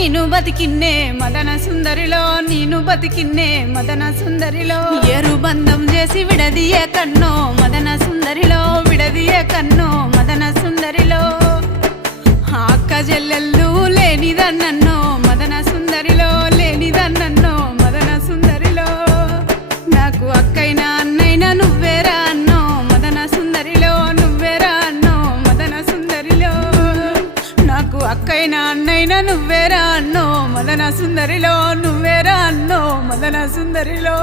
ನೀನು ಬದುಕಿನ್ನೆ మదన సుందరిలో ನೀನು బతికిన్నే మదన సుందరిలో ఏరు బంధం చేసి విడదీయే కన్నో మదన సుందరిలో విడదీయే కన్నో మదన సుందరిలో అక్క చెల్లెళ్ళు లేనిదన్నో మదన సుందరిలో లేనిదన్నో మదన సుందరిలో నాకు అక్కైనా అన్నైనా నువ్వేరా అన్నో మదన సుందరిలో నువ్వేరా అన్నో మదన సుందరిలో నాకు అక్కైనా అన్నైనా నువ్వేరా అన్నో మదన సుందరిలో నువ్వేరా అన్నో మదన సుందరిలో